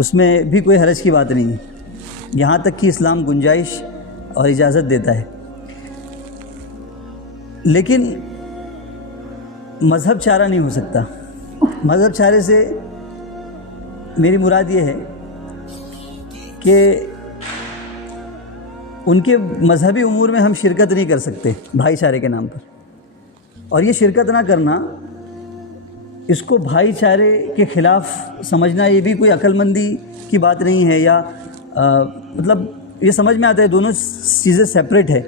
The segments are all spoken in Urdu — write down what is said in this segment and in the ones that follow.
اس میں بھی کوئی حرج کی بات نہیں ہے، یہاں تک کہ اسلام گنجائش اور اجازت دیتا ہے۔ لیکن مذہب چارہ نہیں ہو سکتا۔ مذہب چارے سے میری مراد یہ ہے کہ ان کے مذہبی امور میں ہم شرکت نہیں کر سکتے بھائی چارے کے نام پر، اور یہ شرکت نہ کرنا، اس کو بھائی چارے کے خلاف سمجھنا، یہ بھی کوئی عقل مندی کی بات نہیں ہے، یا مطلب یہ سمجھ میں آتا ہے دونوں چیزیں سیپریٹ ہے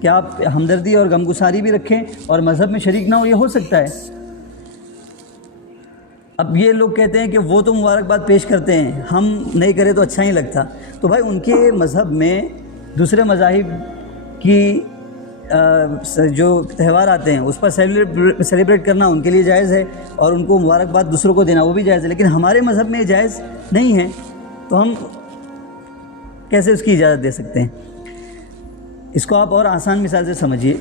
کہ آپ ہمدردی اور غمگساری بھی رکھیں اور مذہب میں شریک نہ ہو، یہ ہو سکتا ہے۔ اب یہ لوگ کہتے ہیں کہ وہ تو مبارکباد پیش کرتے ہیں، ہم نہیں کرے تو اچھا ہی لگتا، تو بھائی ان کے مذہب میں دوسرے مذاہب کی جو تہوار آتے ہیں اس پر سیلیبریٹ کرنا ان کے لیے جائز ہے، اور ان کو مبارکباد دوسروں کو دینا وہ بھی جائز ہے، لیکن ہمارے مذہب میں یہ جائز نہیں ہے، تو ہم کیسے اس کی اجازت دے سکتے ہیں؟ اس کو آپ اور آسان مثال سے سمجھیے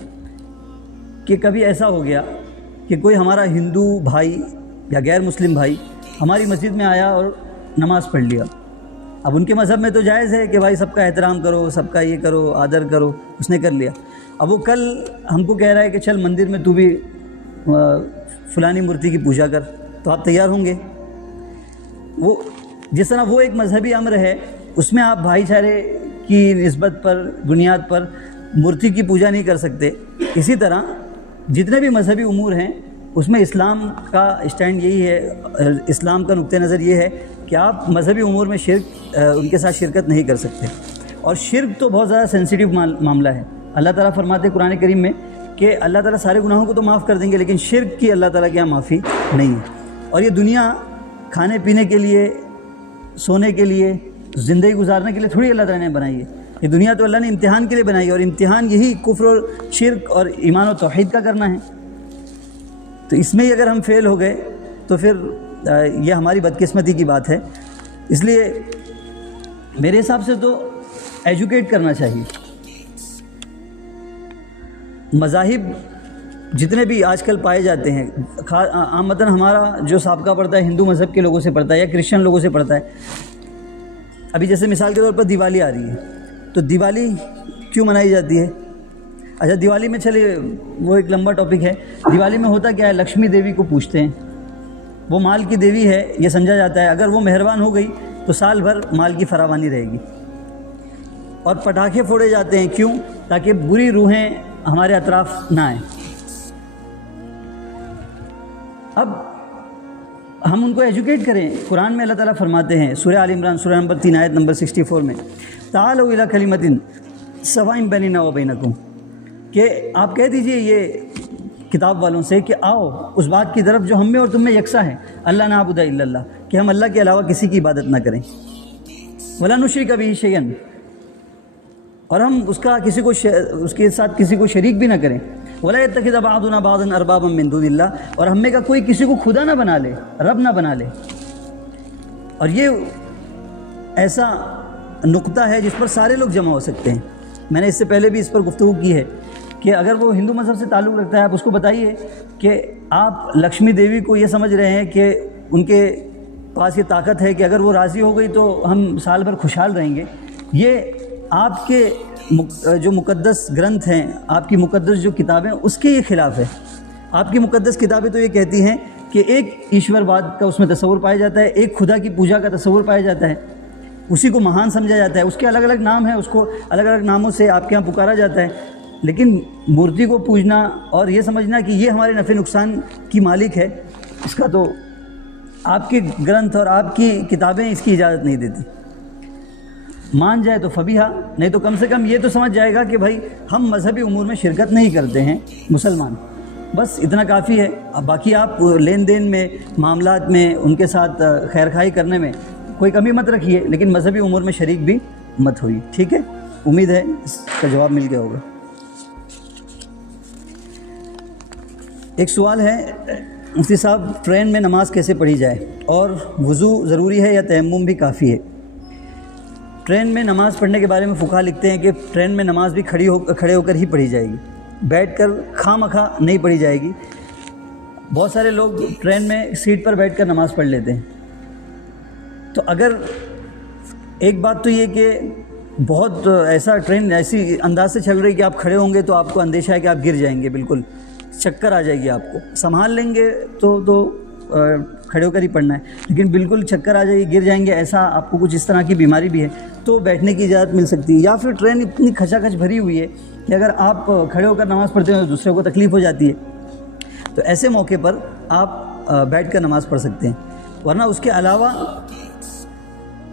کہ کبھی ایسا ہو گیا کہ کوئی ہمارا ہندو بھائی یا غیر مسلم بھائی ہماری مسجد میں آیا اور نماز پڑھ لیا۔ اب ان کے مذہب میں تو جائز ہے کہ بھائی سب کا احترام کرو، سب کا یہ کرو، آدر کرو، اس نے کر لیا۔ اب وہ کل ہم کو کہہ رہا ہے کہ چل مندر میں تو بھی فلانی مورتی کی پوجا کر، تو آپ تیار ہوں گے؟ وہ جس طرح وہ ایک مذہبی امر ہے، اس میں آپ بھائی چارے کی نسبت پر بنیاد پر مورتی کی پوجا نہیں کر سکتے، اسی طرح جتنے بھی مذہبی امور ہیں اس میں اسلام کا اسٹینڈ یہی ہے، اسلام کا نقطہ نظر یہ ہے کہ آپ مذہبی امور میں ان کے ساتھ شرکت نہیں کر سکتے۔ اور شرک تو بہت زیادہ سینسیٹیو معاملہ ہے۔ اللہ تعالیٰ فرماتے قرآن کریم میں کہ اللہ تعالیٰ سارے گناہوں کو تو معاف کر دیں گے، لیکن شرک کی اللہ تعالیٰ کے یہاں معافی نہیں ہے۔ اور یہ دنیا کھانے پینے کے لیے، سونے کے لیے، زندگی گزارنے کے لیے تھوڑی اللہ تعالیٰ نے بنائی ہے، یہ دنیا تو اللہ نے امتحان کے لیے بنائی ہے، اور امتحان یہی کفر اور شرک اور ایمان و توحید کا کرنا ہے۔ تو اس میں اگر ہم فیل ہو گئے تو پھر یہ ہماری بدقسمتی کی بات ہے۔ اس لیے میرے حساب سے تو ایجوکیٹ کرنا چاہیے۔ مذاہب جتنے بھی آج کل پائے جاتے ہیں، عامتاً ہمارا جو سابقہ پڑتا ہے ہندو مذہب کے لوگوں سے پڑتا ہے یا کرسچن لوگوں سے پڑتا ہے۔ ابھی جیسے مثال کے طور پر دیوالی آ رہی ہے، تو دیوالی کیوں منائی جاتی ہے؟ اچھا دیوالی میں چلے وہ ایک لمبا ٹاپک ہے۔ دیوالی میں ہوتا کیا ہے؟ لکشمی دیوی کو پوجتے ہیں، وہ مال کی دیوی ہے، یہ سمجھا جاتا ہے اگر وہ مہربان ہو گئی تو سال بھر مال کی فراوانی رہے گی۔ اور پٹاخے پھوڑے جاتے ہیں، کیوں؟ تاکہ بری روحیں ہمارے اطراف نہ آئیں۔ اب ہم ان کو ایجوکیٹ کریں۔ قرآن میں اللہ تعالیٰ فرماتے ہیں سورہ آل عمران سورہ نمبر 3 آیت نمبر 64 میں، تعالوا الی کلمۃ سواء بیننا وبینکم، کہ آپ کہہ دیجئے یہ کتاب والوں سے کہ آؤ اس بات کی طرف جو ہم میں اور تم میں یکساں ہے، اللہ نعبد الا اللہ، کہ ہم اللہ کے علاوہ کسی کی عبادت نہ کریں، ولا نشرک بہ شیئا، اور ہم اس کے ساتھ کسی کو شریک بھی نہ کریں، ولا یتخذ بعضنا بعضا اربابا من دون اللہ، اور ہم میں کا کوئی کسی کو خدا نہ بنا لے، رب نہ بنا لے۔ اور یہ ایسا نقطہ ہے جس پر سارے لوگ جمع ہو سکتے ہیں۔ میں نے اس سے پہلے بھی اس پر گفتگو کی ہے کہ اگر وہ ہندو مذہب سے تعلق رکھتا ہے، آپ اس کو بتائیے کہ آپ لکشمی دیوی کو یہ سمجھ رہے ہیں کہ ان کے پاس یہ طاقت ہے کہ اگر وہ راضی ہو گئی تو ہم سال بھر خوشحال رہیں گے۔ یہ آپ کے جو مقدس گرنتھ ہیں، آپ کی مقدس جو کتابیں، اس کے یہ خلاف ہے۔ آپ کی مقدس کتابیں تو یہ کہتی ہیں کہ ایک ایشور واد کا اس میں تصور پایا جاتا ہے، ایک خدا کی پوجا کا تصور پایا جاتا ہے، اسی کو مہان سمجھا جاتا ہے، اس کے الگ الگ نام ہیں، اس کو الگ الگ ناموں سے آپ کے ہاں پکارا جاتا ہے۔ لیکن مورتی کو پوجنا اور یہ سمجھنا کہ یہ ہمارے نفع نقصان کی مالک ہے، اس کا تو آپ کے گرنتھ اور آپ کی کتابیں اس کی اجازت نہیں دیتی۔ مان جائے تو فبیہا، نہیں تو کم سے کم یہ تو سمجھ جائے گا کہ بھائی ہم مذہبی امور میں شرکت نہیں کرتے ہیں مسلمان، بس اتنا کافی ہے۔ باقی آپ لین دین میں، معاملات میں، ان کے ساتھ خیر خواہی کرنے میں کوئی کمی مت رکھیے، لیکن مذہبی امور میں شریک بھی مت ہوئی، ٹھیک ہے؟ امید ہے اس کا جواب مل گیا ہوگا۔ ایک سوال ہے مفتی صاحب، ٹرین میں نماز کیسے پڑھی جائے، اور وضو ضروری ہے یا تیمم بھی کافی ہے؟ ٹرین میں نماز پڑھنے کے بارے میں فقہا لکھتے ہیں کہ ٹرین میں نماز بھی کھڑے ہو کر ہی پڑھی جائے گی، بیٹھ کر خواہ مخواہ نہیں پڑھی جائے گی۔ بہت سارے لوگ ٹرین میں سیٹ پر بیٹھ کر نماز پڑھ لیتے ہیں، تو اگر ایک بات تو یہ کہ بہت ایسا ٹرین ایسی انداز سے چل رہی کہ آپ کھڑے ہوں گے تو آپ کو اندیشہ ہے کہ آپ گر جائیں گے، بالکل چکر آ جائے گی آپ کو. سنبھال لیں گے تو کھڑے ہو کر ہی پڑھنا ہے، لیکن بالکل چکر آ جائے گی، گر جائیں گے، ایسا آپ کو کچھ اس طرح کی بیماری بھی ہے تو بیٹھنے کی اجازت مل سکتی ہے. یا پھر ٹرین اتنی کھچا کھچ بھری ہوئی ہے کہ اگر آپ کھڑے ہو کر نماز پڑھتے ہیں تو دوسرے کو تکلیف ہو جاتی ہے، تو ایسے موقع پر آپ بیٹھ کر نماز پڑھ سکتے ہیں. ورنہ اس کے علاوہ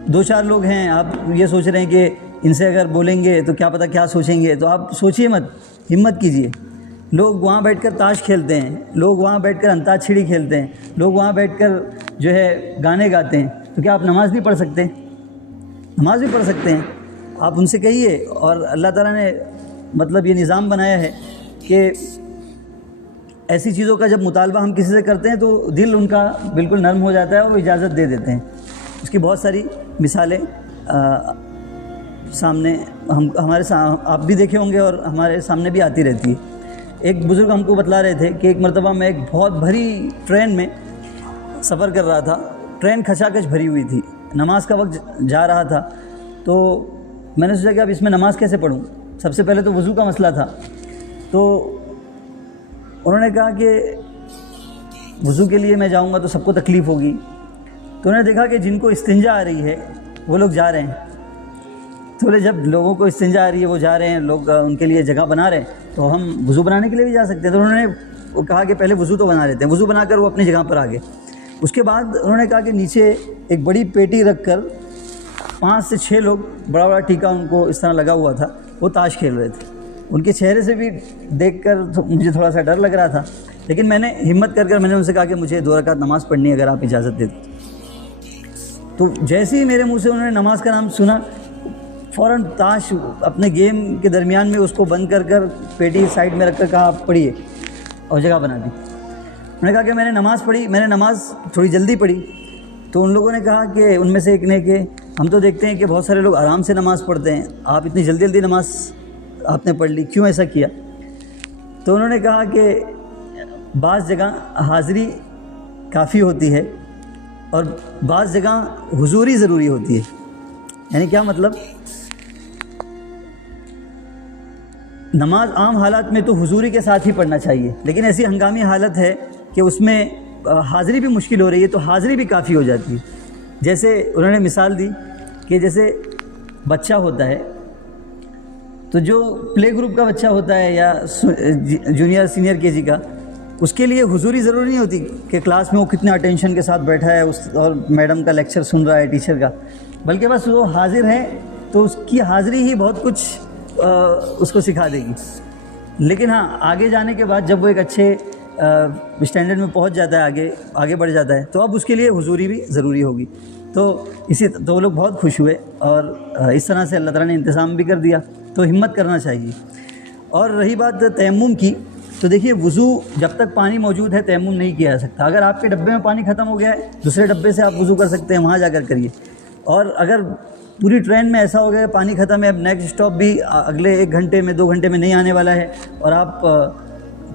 2-4 لوگ ہیں، آپ یہ سوچ رہے ہیں کہ ان سے اگر بولیں گے تو کیا پتہ کیا سوچیں گے، تو آپ سوچیے مت، ہمت کیجیے. لوگ وہاں بیٹھ کر تاش کھیلتے ہیں، لوگ وہاں بیٹھ کر انتاکچھڑی کھیلتے ہیں، لوگ وہاں بیٹھ کر جو ہے گانے گاتے ہیں، تو کیا آپ نماز نہیں پڑھ سکتے؟ نماز بھی پڑھ سکتے ہیں. آپ ان سے کہیے. اور اللہ تعالیٰ نے مطلب یہ نظام بنایا ہے کہ ایسی چیزوں کا جب مطالبہ ہم کسی سے کرتے ہیں تو دل ان کا بالکل نرم ہو جاتا ہے اور وہ اجازت دے دیتے ہیں. اس کی بہت ساری مثالیں سامنے ہمارے آپ بھی دیکھے ہوں گے اور ہمارے سامنے بھی آتی رہتی ہے. ایک بزرگ ہم کو بتلا رہے تھے کہ ایک مرتبہ میں ایک بہت بھری ٹرین میں سفر کر رہا تھا. ٹرین کھچا کھچ بھری ہوئی تھی، نماز کا وقت جا رہا تھا، تو میں نے سوچا کہ اب اس میں نماز کیسے پڑھوں. سب سے پہلے تو وضو کا مسئلہ تھا. تو انہوں نے کہا کہ وضو کے لیے میں جاؤں گا تو سب کو تکلیف ہوگی. تو انہوں نے دیکھا کہ جن کو استنجا آ رہی ہے وہ لوگ جا رہے ہیں. تو بولے جب لوگوں کو استنجا آ رہی ہے وہ جا رہے ہیں، لوگ ان کے لیے جگہ بنا رہے ہیں، تو ہم وضو بنانے کے لیے بھی جا سکتے ہیں. تو انہوں نے کہا کہ پہلے وضو تو بنا لیتے ہیں. وضو بنا کر وہ اپنی جگہ پر آ گئے. اس کے بعد انہوں نے کہا کہ نیچے ایک بڑی پیٹی رکھ کر 5 سے 6 لوگ، بڑا بڑا ٹیکا ان کو اس طرح لگا ہوا تھا، وہ تاش کھیل رہے تھے. ان کے چہرے سے بھی دیکھ کر مجھے تھوڑا سا ڈر لگ رہا تھا، لیکن میں نے ہمت کر میں نے ان سے کہا کہ مجھے 2 رکعت نماز پڑھنی ہے اگر آپ اجازت دے دیں. تو جیسے ہی میرے منہ سے انہوں نے نماز کا نام سنا، فوراً تاش اپنے گیم کے درمیان میں اس کو بند کر پیٹی سائڈ میں رکھ کر کہا آپ پڑھیے، اور جگہ بنا دی. انہوں نے کہا کہ میں نے نماز پڑھی، میں نے نماز تھوڑی جلدی پڑھی. تو ان لوگوں نے کہا کہ ان میں سے ایک نے کہ ہم تو دیکھتے ہیں کہ بہت سارے لوگ آرام سے نماز پڑھتے ہیں، آپ اتنی جلدی نماز آپ نے پڑھ لی، کیوں ایسا کیا؟ تو انہوں نے کہا کہ بعض جگہ حاضری کافی ہوتی ہے اور بعض جگہ حضوری ضروری ہوتی ہے. یعنی کیا مطلب؟ نماز عام حالات میں تو حضوری کے ساتھ ہی پڑھنا چاہیے، لیکن ایسی ہنگامی حالت ہے کہ اس میں حاضری بھی مشکل ہو رہی ہے تو حاضری بھی کافی ہو جاتی ہے. جیسے انہوں نے مثال دی کہ جیسے بچہ ہوتا ہے تو جو پلے گروپ کا بچہ ہوتا ہے یا جونیئر سینئر کے جی کا، اس کے لیے حضوری ضروری نہیں ہوتی کہ کلاس میں وہ کتنے اٹینشن کے ساتھ بیٹھا ہے اور میڈم کا لیکچر سن رہا ہے، ٹیچر کا، بلکہ بس وہ حاضر ہے تو اس کی حاضری ہی بہت کچھ اس کو سکھا دے گی. لیکن ہاں آگے جانے کے بعد جب وہ ایک اچھے اسٹینڈرڈ میں پہنچ جاتا ہے، آگے بڑھ جاتا ہے، تو اب اس کے لیے حضوری بھی ضروری ہوگی. تو وہ لوگ بہت خوش ہوئے اور اس طرح سے اللہ تعالیٰ نے انتظام بھی کر دیا. تو ہمت کرنا چاہیے. اور رہی بات تیمم کی، تو دیکھیے وضو جب تک پانی موجود ہے تیمم نہیں کیا جا سکتا. اگر آپ کے ڈبے میں پانی ختم ہو گیا ہے، دوسرے ڈبے سے آپ وضو کر سکتے ہیں، وہاں جا کر کریے. اور اگر پوری ٹرین میں ایسا ہو گیا پانی ختم ہے، اب نیکسٹ اسٹاپ بھی اگلے 1 گھنٹے میں 2 گھنٹے میں نہیں آنے والا ہے اور آپ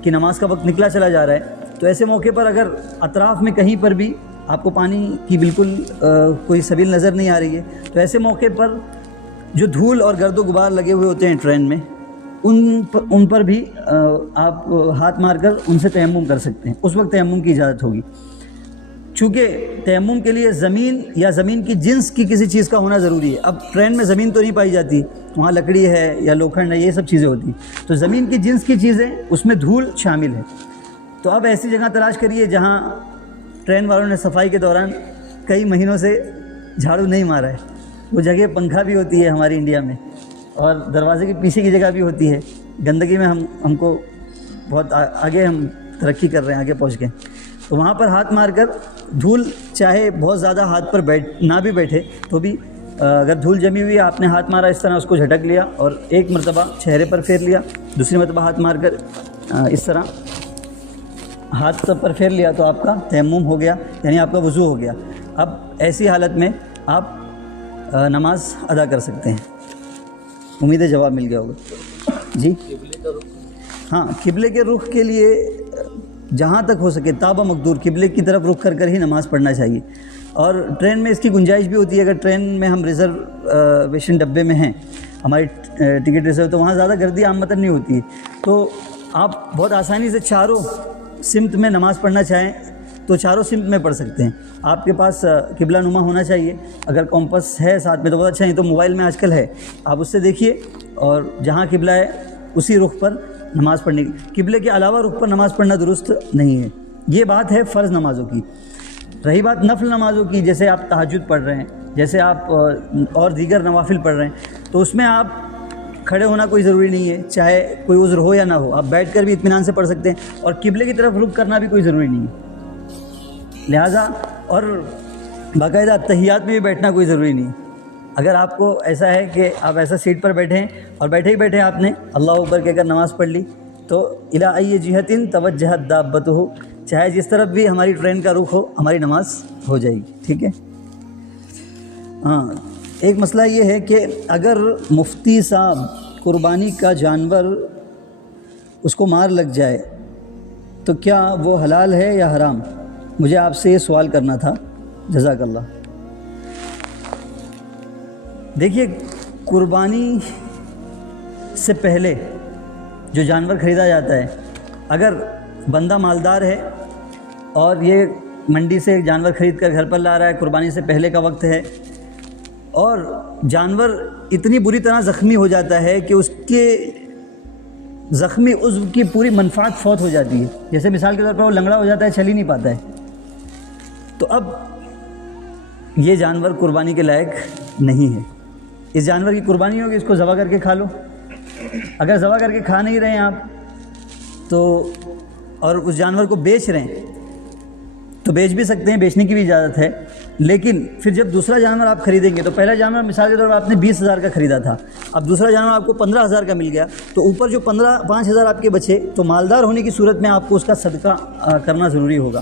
کی نماز کا وقت نکلا چلا جا رہا ہے، تو ایسے موقع پر اگر اطراف میں کہیں پر بھی آپ کو پانی کی بالکل کوئی سبیل نظر نہیں آ رہی ہے، تو ایسے موقع پر جو دھول اور گرد و غبار لگے ہوئے ہوتے ہیں ٹرین میں، ان پر بھی آپ ہاتھ مار کر ان سے تیمم کر سکتے ہیں. اس وقت تیمم کی اجازت ہوگی. چونکہ تیمم کے لیے زمین یا زمین کی جنس کی کسی چیز کا ہونا ضروری ہے. اب ٹرین میں زمین تو نہیں پائی جاتی، وہاں لکڑی ہے یا لوکھنڈ ہے، یہ سب چیزیں ہوتی ہیں، تو زمین کی جنس کی چیزیں اس میں دھول شامل ہے. تو اب ایسی جگہ تلاش کریے جہاں ٹرین والوں نے صفائی کے دوران کئی مہینوں سے جھاڑو نہیں مارا ہے. وہ جگہ پنکھا بھی ہوتی ہے ہماری انڈیا میں، اور دروازے کے پیچھے کی جگہ بھی ہوتی ہے. گندگی میں ہم کو بہت آگے ہم ترقی کر رہے ہیں، آگے پہنچ گئے. تو وہاں پر ہاتھ مار کر دھول، چاہے بہت زیادہ ہاتھ پر نہ بھی بیٹھے تو بھی اگر دھول جمی ہوئی آپ نے ہاتھ مارا، اس طرح اس کو جھٹک لیا اور ایک مرتبہ چہرے پر پھیر لیا، دوسری مرتبہ ہاتھ مار کر اس طرح ہاتھ پر پھیر لیا، تو آپ کا تیمم ہو گیا، یعنی آپ کا وضو ہو گیا. اب ایسی حالت میں آپ نماز ادا کر سکتے ہیں. امید ہے جواب مل گیا ہوگا. جی ہاں، قبلے کے رخ کے لیے جہاں تک ہو سکے تابہ مقدور قبلے کی طرف رخ کر ہی نماز پڑھنا چاہیے. اور ٹرین میں اس کی گنجائش بھی ہوتی ہے. اگر ٹرین میں ہم ریزرو ریزرویشن ڈبے میں ہیں ہماری ٹکٹ ریزرو، تو وہاں زیادہ گردی عامتاً نہیں ہوتی ہے، تو آپ بہت آسانی سے چاروں سمت میں نماز پڑھنا چاہیں تو چاروں سمت میں پڑھ سکتے ہیں۔ آپ کے پاس قبلہ نما ہونا چاہیے، اگر کمپس ہے ساتھ میں تو بہت اچھا ہے، تو موبائل میں آج کل ہے، آپ اس سے دیکھیے اور جہاں قبلہ ہے اسی رخ پر نماز پڑھنے کی، قبلے کے علاوہ رخ پر نماز پڑھنا درست نہیں ہے۔ یہ بات ہے فرض نمازوں کی۔ رہی بات نفل نمازوں کی، جیسے آپ تہجد پڑھ رہے ہیں، جیسے آپ اور دیگر نوافل پڑھ رہے ہیں، تو اس میں آپ کھڑے ہونا کوئی ضروری نہیں ہے، چاہے کوئی عذر ہو یا نہ ہو، آپ بیٹھ کر بھی اطمینان سے پڑھ سکتے ہیں، اور قبلے کی طرف رخ کرنا بھی کوئی ضروری نہیں ہے، لہٰذا اور باقاعدہ تحیات میں بھی بیٹھنا کوئی ضروری نہیں ہے۔ اگر آپ کو ایسا ہے کہ آپ ایسا سیٹ پر بیٹھیں اور بیٹھے ہی بیٹھے آپ نے اللہ اکبر کہہ کر نماز پڑھ لی، تو الی ای جہۃ توجہت دابتہ، چاہے جس طرف بھی ہماری ٹرین کا رخ ہو ہماری نماز ہو جائے گی، ٹھیک ہے۔ ہاں، ایک مسئلہ یہ ہے کہ اگر مفتی صاحب قربانی کا جانور اس کو مار لگ جائے تو کیا وہ حلال ہے یا حرام؟ مجھے آپ سے یہ سوال کرنا تھا، جزاک اللہ۔ دیکھیے، قربانی سے پہلے جو جانور خریدا جاتا ہے، اگر بندہ مالدار ہے اور یہ منڈی سے جانور خرید کر گھر پر لا رہا ہے، قربانی سے پہلے کا وقت ہے، اور جانور اتنی بری طرح زخمی ہو جاتا ہے کہ اس کے زخمی عضو کی پوری منفعت فوت ہو جاتی ہے، جیسے مثال کے طور پر وہ لنگڑا ہو جاتا ہے، چل ہی نہیں پاتا ہے، تو اب یہ جانور قربانی کے لائق نہیں ہے۔ اس جانور کی قربانی ہوگی، اس کو ذبح کر کے کھا لو۔ اگر ذبح کر کے کھا نہیں رہے ہیں آپ تو، اور اس جانور کو بیچ رہے ہیں تو بیچ بھی سکتے ہیں، بیچنے کی بھی اجازت ہے، لیکن پھر جب دوسرا جانور آپ خریدیں گے تو پہلا جانور مثال کے طور پر آپ نے 20,000 کا خریدا تھا، اب دوسرا جانور آپ کو 15,000 کا مل گیا، تو اوپر جو 5,000 آپ کے بچے، تو مالدار ہونے کی صورت میں آپ کو اس کا صدقہ کرنا ضروری ہوگا،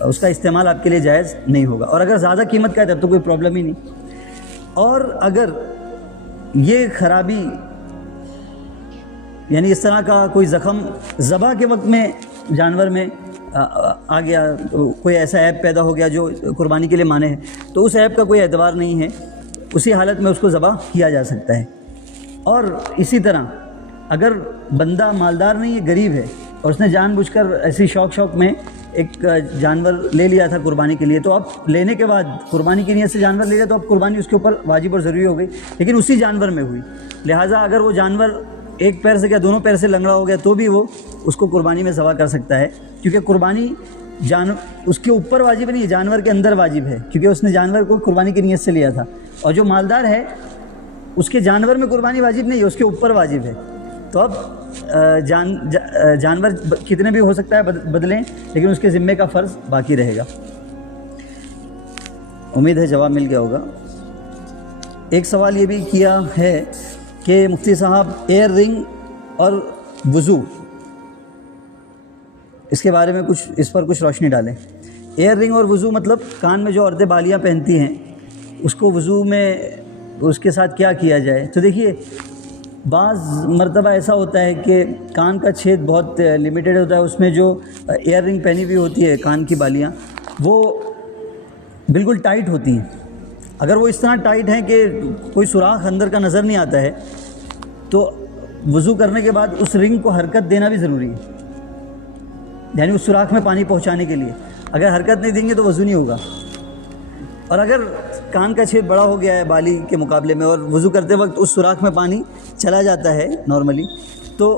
اس کا استعمال آپ کے لیے جائز نہیں ہوگا، اور اگر زیادہ قیمت کا ہے تب تو کوئی پرابلم ہی نہیں۔ اور اگر یہ خرابی یعنی اس طرح کا کوئی زخم ذبح کے وقت میں جانور میں آ گیا، کوئی ایسا عیب پیدا ہو گیا جو قربانی کے لیے مانے ہے، تو اس عیب کا کوئی اعتبار نہیں ہے، اسی حالت میں اس کو ذبح کیا جا سکتا ہے۔ اور اسی طرح اگر بندہ مالدار نہیں ہے، غریب ہے، اور اس نے جان بوجھ کر ایسی شوق میں ایک جانور لے لیا تھا قربانی کے لیے، تو اب لینے کے بعد قربانی کی نیت سے جانور لے لیا تو اب قربانی اس کے اوپر واجب اور ضروری ہو گئی، لیکن اسی جانور میں ہوئی، لہٰذا اگر وہ جانور ایک پیر سے کیا دونوں پیر سے لنگڑا ہو گیا تو بھی وہ اس کو قربانی میں ذبح کر سکتا ہے، کیونکہ قربانی اس کے اوپر واجب نہیں ہے، جانور کے اندر واجب ہے، کیونکہ اس نے جانور کو قربانی کی نیت سے لیا تھا، اور جو مالدار ہے اس کے جانور میں قربانی واجب نہیں ہے، اس کے اوپر واجب ہے، تو اب جانور کتنے بھی ہو سکتا ہے بدلیں، لیکن اس کے ذمے کا فرض باقی رہے گا۔ امید ہے جواب مل گیا ہوگا۔ ایک سوال یہ بھی کیا ہے کہ مفتی صاحب ایئر رنگ اور وضو، اس کے بارے میں اس پر کچھ روشنی ڈالیں۔ ایئر رنگ اور وضو مطلب کان میں جو عورتیں بالیاں پہنتی ہیں اس کو وضو میں اس کے ساتھ کیا کیا جائے؟ تو دیکھیے، بعض مرتبہ ایسا ہوتا ہے کہ کان کا چھید بہت لمیٹڈ ہوتا ہے، اس میں جو ایئر رنگ پہنی ہوئی ہوتی ہے کان کی بالیاں وہ بالکل ٹائٹ ہوتی ہیں، اگر وہ اس طرح ٹائٹ ہیں کہ کوئی سوراخ اندر کا نظر نہیں آتا ہے تو وضو کرنے کے بعد اس رنگ کو حرکت دینا بھی ضروری ہے، یعنی اس سوراخ میں پانی پہنچانے کے لیے، اگر حرکت نہیں دیں گے تو وضو نہیں ہوگا۔ اور اگر کان کا چھید بڑا ہو گیا ہے بالی کے مقابلے میں اور وضو کرتے وقت اس سوراخ میں پانی چلا جاتا ہے نارملی، تو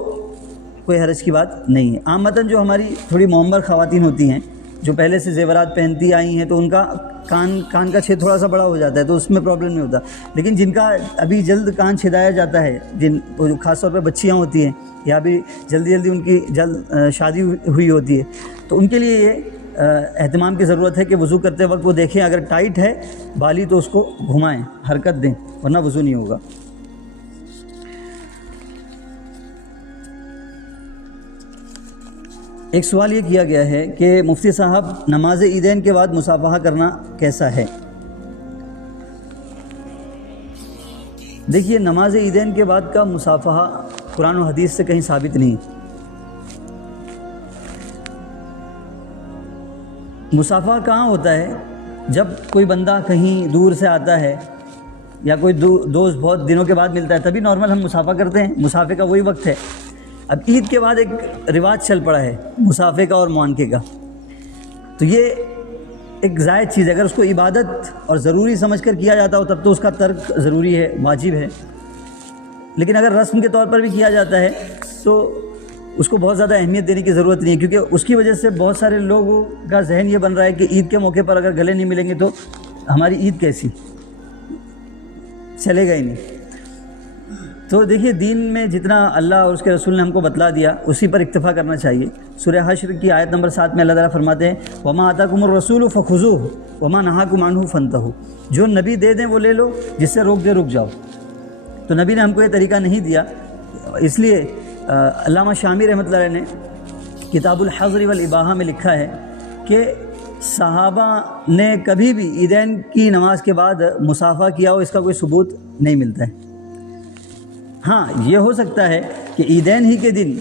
کوئی حرج کی بات نہیں ہے۔ عامتاً جو ہماری تھوڑی معمر خواتین ہوتی ہیں جو پہلے سے زیورات پہنتی آئی ہیں تو ان کا کان کا چھید تھوڑا سا بڑا ہو جاتا ہے تو اس میں پرابلم نہیں ہوتا، لیکن جن کا ابھی جلد کان چھدایا جاتا ہے، خاص طور پہ بچیاں ہوتی ہیں یا بھی جلدی ان کی شادی ہوئی ہوتی ہے، تو ان کے لیے یہ اہتمام کی ضرورت ہے کہ وضو کرتے وقت وہ دیکھیں اگر ٹائٹ ہے بالی تو اس کو گھمائیں، حرکت دیں، ورنہ وضو نہیں ہوگا۔ ایک سوال یہ کیا گیا ہے کہ مفتی صاحب نماز عیدین کے بعد مصافحہ کرنا کیسا ہے؟ دیکھیے، نماز عیدین کے بعد کا مصافحہ قرآن و حدیث سے کہیں ثابت نہیں۔ مصافحہ کہاں ہوتا ہے؟ جب کوئی بندہ کہیں دور سے آتا ہے یا کوئی دوست بہت دنوں کے بعد ملتا ہے تبھی نارمل ہم مصافحہ کرتے ہیں، مصافحے کا وہی وقت ہے۔ اب عید کے بعد ایک رواج چل پڑا ہے مصافحے کا اور معانقے کا، تو یہ ایک زائد چیز ہے۔ اگر اس کو عبادت اور ضروری سمجھ کر کیا جاتا ہو تب تو اس کا ترک ضروری ہے، واجب ہے، لیکن اگر رسم کے طور پر بھی کیا جاتا ہے تو اس کو بہت زیادہ اہمیت دینے کی ضرورت نہیں ہے، کیونکہ اس کی وجہ سے بہت سارے لوگوں کا ذہن یہ بن رہا ہے کہ عید کے موقع پر اگر گلے نہیں ملیں گے تو ہماری عید کیسی چلے گا ہی نہیں۔ تو دیکھیے دین میں جتنا اللہ اور اس کے رسول نے ہم کو بتلا دیا اسی پر اکتفا کرنا چاہیے۔ سورہ حشر کی آیت نمبر 7 میں اللہ تعالیٰ فرماتے ہیں وَمَا آتَاكُمُ الرَّسُولُ فَخُذُوهُ وَمَا نَهَاكُمْ عَنْهُ فَانْتَهُوا، جو نبی دے دیں وہ لے لو، جس سے روک دے رک جاؤ۔ تو نبی نے ہم کو یہ طریقہ نہیں دیا، اس لیے علامہ شامی رحمۃ اللہ علیہ نے کتاب الحظر والاباحہ میں لکھا ہے کہ صحابہ نے کبھی بھی عیدین کی نماز کے بعد مصافحہ کیا ہو، اس کا کوئی ثبوت نہیں ملتا ہے۔ ہاں یہ ہو سکتا ہے کہ عیدین ہی کے دن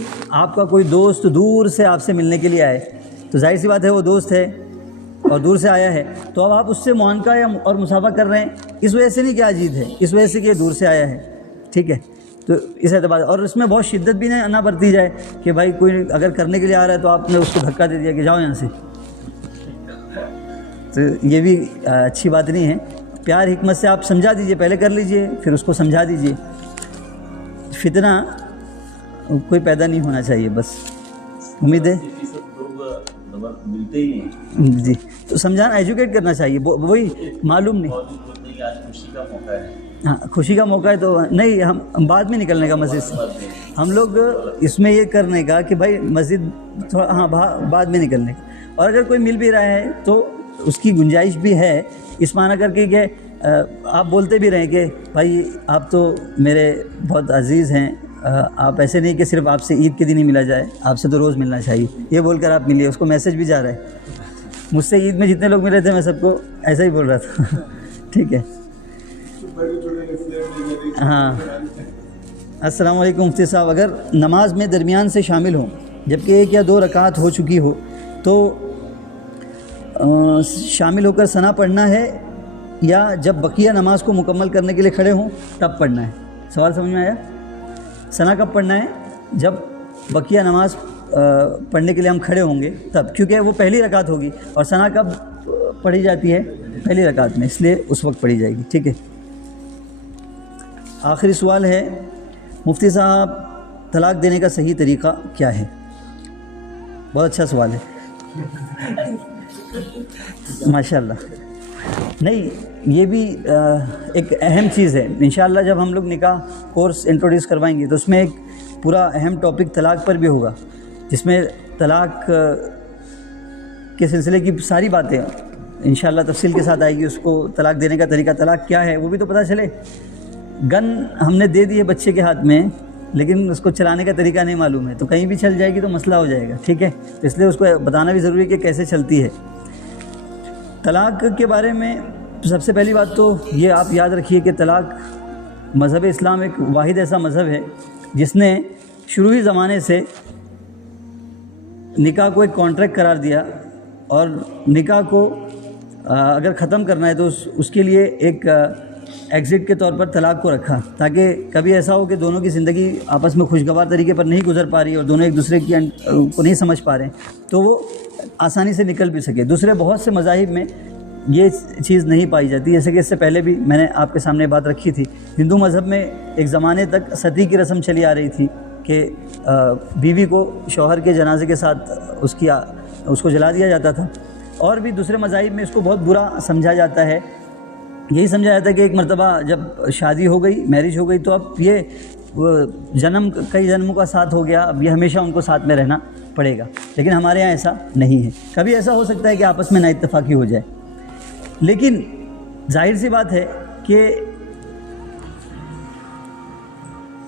آپ کا کوئی دوست دور سے آپ سے ملنے کے لیے آئے، تو ظاہر سی بات ہے وہ دوست ہے اور دور سے آیا ہے، تو اب آپ اس سے معانقہ یا اور مصافحہ کر رہے ہیں، اس وجہ سے نہیں کہ آج عید ہے، اس وجہ سے کہ یہ دور سے آیا ہے، ٹھیک ہے۔ تو اس اعتبار اور اس میں بہت شدت بھی نہ برتی جائے کہ بھائی کوئی اگر کرنے کے لیے آ رہا ہے تو آپ نے اس کو دھکا دے دیا کہ جاؤ یہاں سے، تو یہ بھی اچھی بات نہیں ہے۔ پیار حکمت سے آپ سمجھا دیجئے، پہلے کر لیجئے پھر اس کو سمجھا دیجئے، فتنہ کوئی پیدا نہیں ہونا چاہیے، بس امید ہے ملتے ہی نہیں جی، تو سمجھانا ایجوکیٹ کرنا چاہیے، وہی معلوم نہیں۔ آج خوشی کا موقع ہے، ہاں خوشی کا موقع ہے تو نہیں، ہم بعد میں نکلنے کا مسجد سے، ہم لوگ اس میں یہ کرنے کا کہ بھائی مسجد تھوڑا ہاں بعد میں نکلنے کا، اور اگر کوئی مل بھی رہا ہے تو اس کی گنجائش بھی ہے، اس معنی کر کے کہ آپ بولتے بھی رہیں کہ بھائی آپ تو میرے بہت عزیز ہیں، آپ ایسے نہیں کہ صرف آپ سے عید کے دن ہی ملا جائے، آپ سے تو روز ملنا چاہیے، یہ بول کر آپ ملیے، اس کو میسج بھی جا رہا ہے۔ مجھ سے عید میں جتنے لوگ ملے تھے میں سب کو ایسا ہی بول رہا تھا، ٹھیک ہے۔ ہاں السلام علیکم مفتی صاحب، اگر نماز میں درمیان سے شامل ہوں جبکہ 1 یا 2 رکعت ہو چکی ہو تو شامل ہو کر ثنا پڑھنا ہے یا جب بقیہ نماز کو مکمل کرنے کے لیے کھڑے ہوں تب پڑھنا ہے؟ سوال سمجھ میں آیا؟ ثنا کب پڑھنا ہے؟ جب بقیہ نماز پڑھنے کے لیے ہم کھڑے ہوں گے تب، کیونکہ وہ پہلی رکعت ہوگی، اور ثنا کب پڑھی جاتی ہے؟ پہلی رکعت میں، اس لیے اس وقت پڑھی جائے گی، ٹھیک ہے۔ آخری سوال ہے مفتی صاحب، طلاق دینے کا صحیح طریقہ کیا ہے؟ بہت اچھا سوال ہے، ماشاء اللہ۔ نہیں یہ بھی ایک اہم چیز ہے، انشاءاللہ جب ہم لوگ نکاح کورس انٹروڈیوس کروائیں گے تو اس میں ایک پورا اہم ٹاپک طلاق پر بھی ہوگا، جس میں طلاق کے سلسلے کی ساری باتیں انشاءاللہ تفصیل کے ساتھ آئے گی، اس کو طلاق دینے کا طریقہ، طلاق کیا ہے وہ بھی تو پتہ چلے۔ گن ہم نے دے دی ہے بچے کے ہاتھ میں، لیکن اس کو چلانے کا طریقہ نہیں معلوم ہے، تو کہیں بھی چل جائے گی تو مسئلہ ہو جائے گا، ٹھیک ہے، اس لیے اس کو بتانا بھی ضروری ہے کہ کیسے چلتی ہے۔ طلاق کے بارے میں سب سے پہلی بات تو یہ آپ یاد رکھیے کہ طلاق مذہب اسلام ایک واحد ایسا مذہب ہے جس نے شروعی زمانے سے نکاح کو ایک کانٹریکٹ قرار دیا، اور نکاح کو اگر ختم کرنا ہے تو اس کے لیے ایک ایگزٹ کے طور پر طلاق کو رکھا، تاکہ کبھی ایسا ہو کہ دونوں کی زندگی آپس میں خوشگوار طریقے پر نہیں گزر پا رہی اور دونوں ایک دوسرے کو نہیں سمجھ پا رہے ہیں تو وہ آسانی سے نکل بھی سکے۔ دوسرے بہت سے مذاہب میں یہ چیز نہیں پائی جاتی، جیسے کہ اس سے پہلے بھی میں نے آپ کے سامنے بات رکھی تھی، ہندو مذہب میں ایک زمانے تک ستی کی رسم چلی آ رہی تھی کہ بیوی کو شوہر کے جنازے کے ساتھ اس کو جلا دیا جاتا تھا، اور بھی دوسرے مذاہب میں اس کو بہت برا سمجھا جاتا ہے۔ یہی سمجھا جاتا ہے کہ ایک مرتبہ جب شادی ہو گئی، میرج ہو گئی، تو اب یہ کئی جنموں کا ساتھ ہو گیا، اب یہ ہمیشہ ان کو ساتھ میں رہنا پڑے گا، لیکن ہمارے یہاں ایسا نہیں ہے۔ کبھی ایسا ہو سکتا ہے کہ آپس میں نا اتفاقی ہو جائے، لیکن ظاہر سی بات ہے کہ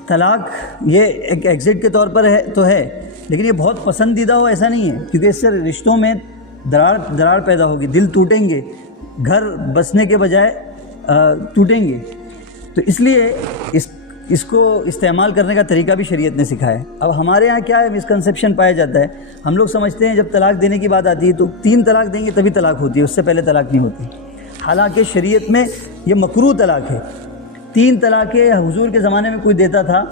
طلاق یہ ایک ایگزٹ کے طور پر ہے تو ہے، لیکن یہ بہت پسندیدہ ہو ایسا نہیں ہے، کیونکہ اس سے رشتوں میں دراڑ پیدا ہوگی، دل ٹوٹیں گے، گھر بسنے کے بجائے ٹوٹیں گے، تو اس لیے اس کو استعمال کرنے کا طریقہ بھی شریعت نے سکھایا ہے۔ اب ہمارے یہاں کیا ہے، مسکنسیپشن پایا جاتا ہے، ہم لوگ سمجھتے ہیں جب طلاق دینے کی بات آتی ہے تو 3 طلاق دیں گے تبھی طلاق ہوتی ہے، اس سے پہلے طلاق نہیں ہوتی، حالانکہ شریعت میں یہ مکروہ طلاق ہے، 3 طلاقیں حضور کے زمانے میں کوئی دیتا تھا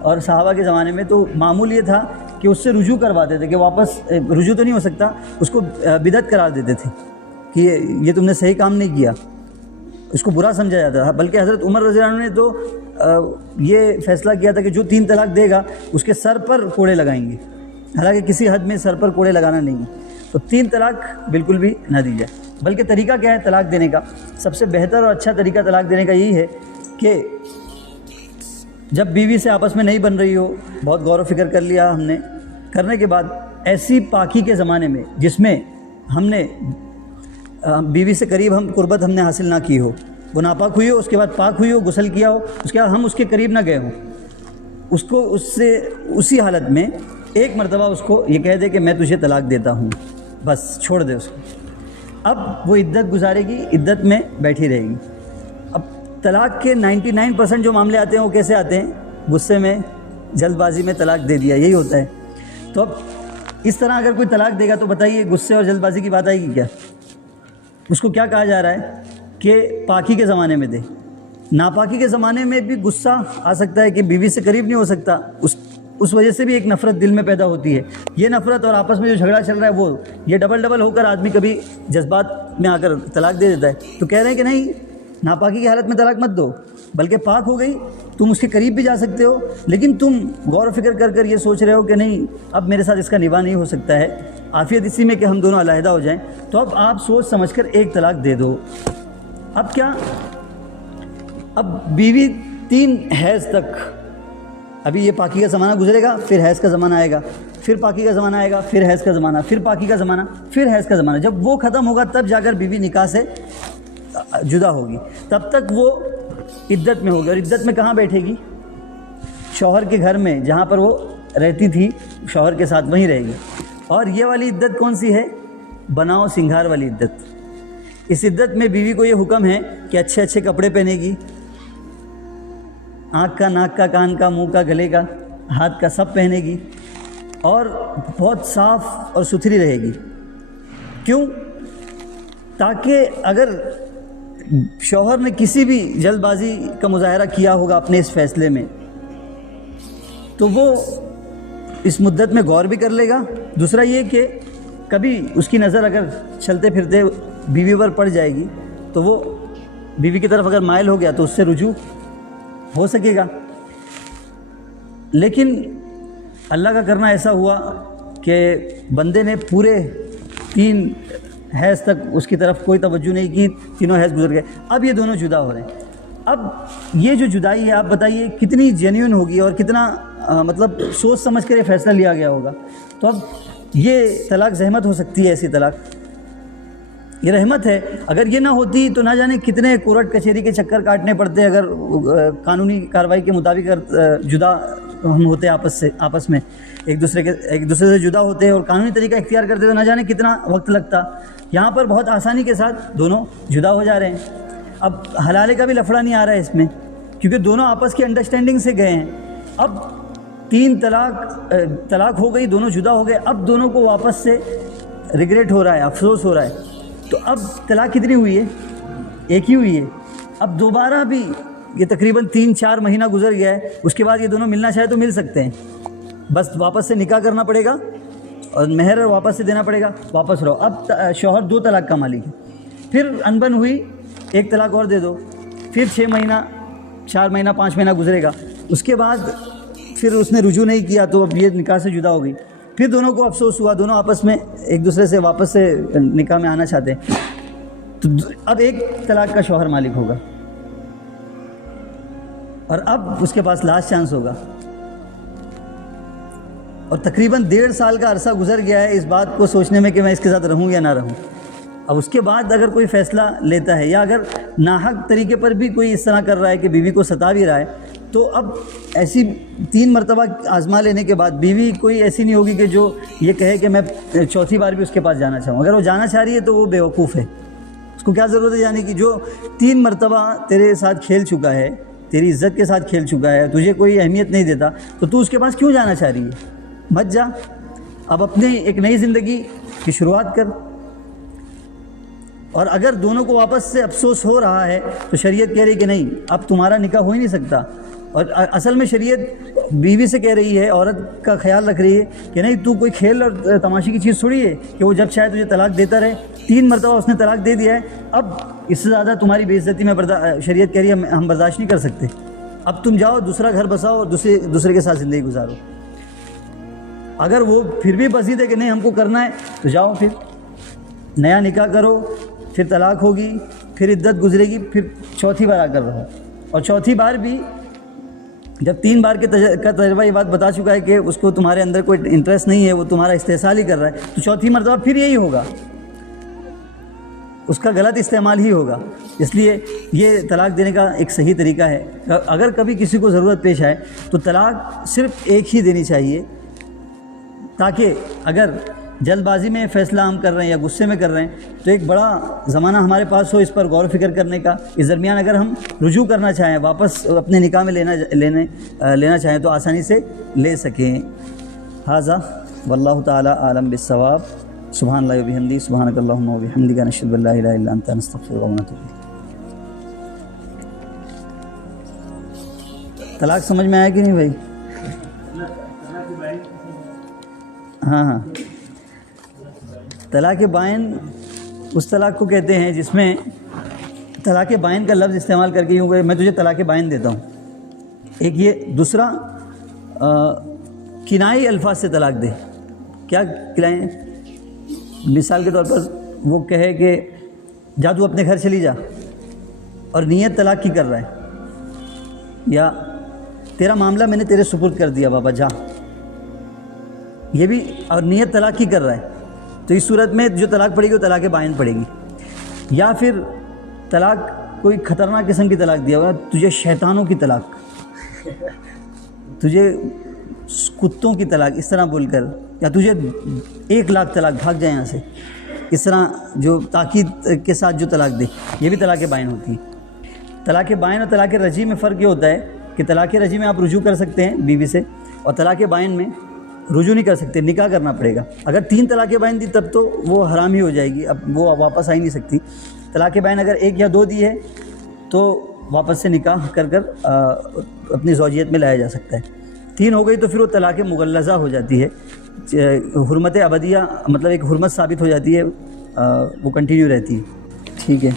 اور صحابہ کے زمانے میں، تو معمول یہ تھا کہ اس سے رجوع کرواتے تھے، کہ واپس رجوع تو نہیں ہو سکتا، اس کو بدعت قرار دیتے تھے کہ یہ تم نے صحیح کام نہیں کیا، اس کو برا سمجھا جاتا تھا۔ بلکہ حضرت عمر رضی اللہ عنہ نے تو یہ فیصلہ کیا تھا کہ جو 3 طلاق دے گا اس کے سر پر کوڑے لگائیں گے، حالانکہ کسی حد میں سر پر کوڑے لگانا نہیں ہے، تو 3 طلاق بالکل بھی نہ دی جائے۔ بلکہ طریقہ کیا ہے طلاق دینے کا؟ سب سے بہتر اور اچھا طریقہ طلاق دینے کا یہی ہے کہ جب بیوی سے آپس میں نہیں بن رہی ہو، بہت غور و فکر کر لیا ہم نے، کرنے کے بعد ایسی پاکی کے زمانے میں جس میں ہم نے بیوی سے قریب قربت ہم نے حاصل نہ کی ہو، وہ ناپاک ہوئی ہو، اس کے بعد پاک ہوئی ہو، غسل کیا ہو، اس کے بعد ہم اس کے قریب نہ گئے ہوں، اس کو اسی حالت میں ایک مرتبہ اس کو یہ کہہ دے کہ میں تجھے طلاق دیتا ہوں، بس چھوڑ دے اس کو۔ اب وہ عدت گزارے گی، عدت میں بیٹھی رہے گی۔ اب طلاق کے 99% جو معاملے آتے ہیں وہ کیسے آتے ہیں؟ غصے میں، جلد بازی میں طلاق دے دیا، یہی ہوتا ہے۔ تو اب اس طرح اگر کوئی طلاق دے گا تو بتائیے غصے اور جلد بازی کی بات آئے گی کیا؟ اس کو کیا کہا جا رہا ہے کہ پاکی کے زمانے میں دے۔ ناپاکی کے زمانے میں بھی غصہ آ سکتا ہے کہ بیوی سے قریب نہیں ہو سکتا، اس وجہ سے بھی ایک نفرت دل میں پیدا ہوتی ہے۔ یہ نفرت اور آپس میں جو جھگڑا چل رہا ہے وہ یہ ڈبل ہو کر آدمی کبھی جذبات میں آ کر طلاق دے دیتا ہے۔ تو کہہ رہے ہیں کہ نہیں، ناپاکی کی حالت میں طلاق مت دو، بلکہ پاک ہو گئی تم اس کے قریب بھی جا سکتے ہو، لیکن تم غور و فکر کر یہ سوچ رہے ہو کہ نہیں اب میرے ساتھ اس کا نباہ نہیں ہو سکتا ہے، عافیت اسی میں کہ ہم دونوں علیحدہ ہو جائیں، تو اب آپ سوچ سمجھ کر ایک طلاق دے دو۔ اب کیا؟ اب بیوی 3 حیض تک، ابھی یہ پاکی کا زمانہ گزرے گا، پھر حیض کا زمانہ آئے گا، پھر پاکی کا زمانہ آئے گا، پھر حیض کا زمانہ، پھر پاکی کا زمانہ، پھر حیض کا زمانہ۔ جب وہ ختم ہوگا تب جا کر بیوی نکاح سے جدا ہوگی، تب تک وہ عدت میں ہوگی۔ اور عدت میں کہاں بیٹھے گی؟ شوہر کے گھر میں، جہاں پر وہ رہتی تھی شوہر کے ساتھ، وہیں رہے گی۔ اور یہ والی عدت کون سی ہے؟ بناؤ سنگھار والی عدت۔ اس عدت میں بیوی کو یہ حکم ہے کہ اچھے اچھے کپڑے پہنے گی، آنکھ کا، ناک کا، کان کا، منہ کا، گلے کا، ہاتھ کا، سب پہنے گی، اور بہت صاف اور ستھری رہے گی۔ کیوں؟ تاکہ اگر شوہر نے کسی بھی جلد بازی کا مظاہرہ کیا ہوگا اپنے اس فیصلے میں تو وہ اس مدت میں غور بھی کر لے گا۔ دوسرا یہ کہ کبھی اس کی نظر اگر چلتے پھرتے بیوی پر پڑ جائے گی تو وہ بیوی کی طرف اگر مائل ہو گیا تو اس سے رجوع ہو سکے گا۔ لیکن اللہ کا کرنا ایسا ہوا کہ بندے نے پورے 3 حیض تک اس کی طرف کوئی توجہ نہیں کی، 3 حیض گزر گئے، اب یہ دونوں جدا ہو رہے ہیں۔ اب یہ جو جدائی ہے آپ بتائیے کتنی جینیون ہوگی اور کتنا مطلب سوچ سمجھ کر یہ فیصلہ لیا گیا ہوگا۔ تو اب یہ طلاق زحمت ہو سکتی ہے، ایسی طلاق یہ رحمت ہے۔ اگر یہ نہ ہوتی تو نہ جانے کتنے کورٹ کچہری کے چکر کاٹنے پڑتے اگر قانونی کارروائی کے مطابق اگر جدا ہم ہوتے آپس میں ایک دوسرے سے جدا ہوتے اور قانونی طریقہ اختیار کرتے تو نہ جانے کتنا وقت لگتا۔ یہاں پر بہت آسانی کے ساتھ دونوں جدا ہو جا رہے ہیں۔ اب حلالے کا بھی لفڑا نہیں آ رہا ہے اس میں، کیونکہ دونوں آپس کی انڈرسٹینڈنگ سے گئے ہیں۔ اب 3 طلاق ہو گئی، دونوں جدا ہو گئے، اب دونوں کو واپس سے ریگریٹ ہو رہا ہے، افسوس ہو رہا ہے۔ تو اب طلاق کتنی ہوئی ہے؟ ایک ہی ہوئی ہے۔ اب دوبارہ بھی یہ تقریباً 3-4 مہینہ گزر گیا ہے، اس کے بعد یہ دونوں ملنا چاہے تو مل سکتے ہیں، بس واپس سے نکاح کرنا پڑے گا اور مہر واپس سے دینا پڑے گا، واپس رہو۔ اب شوہر 2 طلاق کا مالک ہے، پھر انبن ہوئی 1 طلاق اور دے دو، پھر 6 مہینہ 4 مہینہ 5 مہینہ گزرے گا، اس کے بعد پھر اس نے رجوع نہیں کیا تو اب یہ نکاح سے جدا ہو گئی، پھر دونوں کو افسوس ہوا، دونوں آپس میں ایک دوسرے سے واپس سے نکاح میں آنا چاہتے ہیں، تو اب 1 طلاق کا شوہر مالک ہوگا اور اب اس کے پاس لاسٹ چانس ہوگا۔ اور تقریباً 1.5 سال کا عرصہ گزر گیا ہے اس بات کو سوچنے میں کہ میں اس کے ساتھ رہوں یا نہ رہوں۔ اب اس کے بعد اگر کوئی فیصلہ لیتا ہے یا اگر ناحق طریقے پر بھی کوئی اس طرح کر رہا ہے کہ بیوی کو ستا بھی رہا ہے، تو اب ایسی 3 مرتبہ آزما لینے کے بعد بیوی کوئی ایسی نہیں ہوگی کہ جو یہ کہے کہ میں 4تھی بار بھی اس کے پاس جانا چاہوں۔ اگر وہ جانا چاہ رہی ہے تو وہ بیوقوف ہے، اس کو کیا ضرورت ہے جانے کی؟ جو 3 مرتبہ تیرے ساتھ کھیل چکا ہے، تیری عزت کے ساتھ کھیل چکا ہے، تجھے کوئی اہمیت نہیں دیتا، تو اس کے پاس کیوں جانا چاہ رہی ہے؟ مت جا، اب اپنی ایک نئی زندگی کی شروعات کر۔ اور اگر دونوں کو واپس سے افسوس ہو رہا ہے تو شریعت کہہ رہی کہ نہیں اب تمہارا نکاح ہو ہی نہیں سکتا. اور اصل میں شریعت بیوی سے کہہ رہی ہے, عورت کا خیال رکھ رہی ہے کہ نہیں تو کوئی کھیل اور تماشے کی چیز تھوڑی ہے کہ وہ جب چاہے تجھے طلاق دیتا رہے. 3 مرتبہ اس نے طلاق دے دیا ہے, اب اس سے زیادہ تمہاری بے عزتی میں شریعت کہہ رہی ہے ہم برداشت نہیں کر سکتے. اب تم جاؤ دوسرا گھر بساؤ اور دوسرے کے ساتھ زندگی گزارو. اگر وہ پھر بھی بزید ہے کہ نہیں ہم کو کرنا ہے تو جاؤ پھر نیا نکاح کرو, پھر طلاق ہوگی, پھر عدت گزرے گی, پھر چوتھی بار آ کر رہو. اور چوتھی بار بھی جب 3 بار کا تجربہ یہ بات بتا چکا ہے کہ اس کو تمہارے اندر کوئی انٹرسٹ نہیں ہے, وہ تمہارا استحصال ہی کر رہا ہے, تو چوتھی مرتبہ پھر یہی ہوگا, اس کا غلط استعمال ہی ہوگا. اس لیے یہ طلاق دینے کا ایک صحیح طریقہ ہے. اگر کبھی کسی کو ضرورت پیش آئے تو طلاق صرف ایک ہی دینی چاہیے, تاکہ اگر جلد بازی میں فیصلہ ہم کر رہے ہیں یا غصے میں کر رہے ہیں تو ایک بڑا زمانہ ہمارے پاس ہو اس پر غور و فکر کرنے کا. اس درمیان اگر ہم رجوع کرنا چاہیں, واپس اپنے نکاح میں لینا چاہیں تو آسانی سے لے سکیں. ھذا واللہ تعالی عالم بالصواب. سبحان اللہ و بحمدہ, سبحانک اللہم و بحمدک, نشہد ان لا الہ الا انت, نستغفرک و نتوب الیک. طلاق سمجھ میں آیا کہ نہیں بھائی؟ ہاں طلاق بائن اس طلاق کو کہتے ہیں جس میں طلاق بائن کا لفظ استعمال کر کے یوں کہ میں تجھے طلاق بائن دیتا ہوں. ایک یہ, دوسرا کنائی الفاظ سے طلاق دے. کیا کنائیں؟ مثال کے طور پر وہ کہے کہ جا تو اپنے گھر چلی جا, اور نیت طلاق کی کر رہا ہے, یا تیرا معاملہ میں نے تیرے سپرد کر دیا بابا جا, یہ بھی, اور نیت طلاق کی کر رہا ہے. تو اس صورت میں جو طلاق پڑے گی وہ طلاق بائن پڑے گی. یا پھر طلاق کوئی خطرناک قسم کی طلاق دیا ہوا, تجھے شیطانوں کی طلاق, تجھے کتوں کی طلاق, اس طرح بول کر, یا تجھے 1 لاکھ طلاق, بھاگ جائے یہاں سے, اس طرح جو تاکید کے ساتھ جو طلاق دے, یہ بھی طلاق بائن ہوتی ہے. طلاق بائن اور طلاق رجعی میں فرق یہ ہوتا ہے کہ طلاق رجعی میں آپ رجوع کر سکتے ہیں بیوی سے, اور طلاق بائن میں رجوع نہیں کر سکتے, نکاح کرنا پڑے گا. اگر 3 طلاق بائن دی تب تو وہ حرام ہی ہو جائے گی, اب وہ واپس آ ہی نہیں سکتی. طلاق بائن اگر 1 یا 2 دی ہے تو واپس سے نکاح کر اپنی زوجیت میں لایا جا سکتا ہے. 3 ہو گئی تو پھر وہ طلاق مغلظہ ہو جاتی ہے, حرمت ابدیہ, مطلب ایک حرمت ثابت ہو جاتی ہے, وہ کنٹینیو رہتی ہے. ٹھیک ہے.